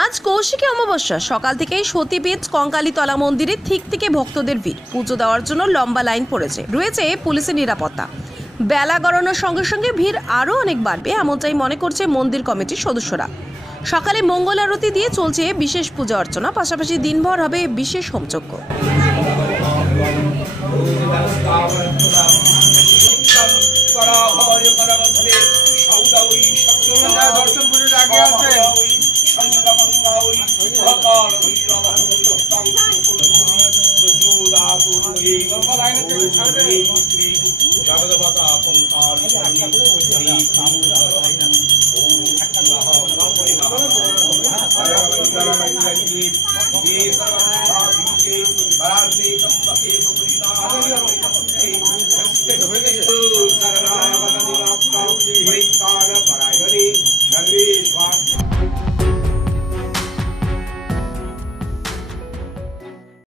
আজ কৌশিকী অমাবস্যা। সকাল থেকেই সতীপীঠ কঙ্কালীতলা মন্দিরে ঠিক থেকে ভক্তদের ভিড়। পুজো দেওয়ার জন্য লম্বা লাইন পড়েছে, রয়েছে পুলিশের নিরাপত্তা। বেলা গড়ানোর সঙ্গে সঙ্গে ভিড় আরও অনেক বাড়বে, এমনটাই মনে করছে মন্দির কমিটির সদস্যরা। সকালে মঙ্গল আরতি দিয়ে চলছে বিশেষ পূজা অর্চনা, পাশাপাশি দিনভর হবে বিশেষ হোমযজ্ঞ। দর্শন পুজোর আগে আছে।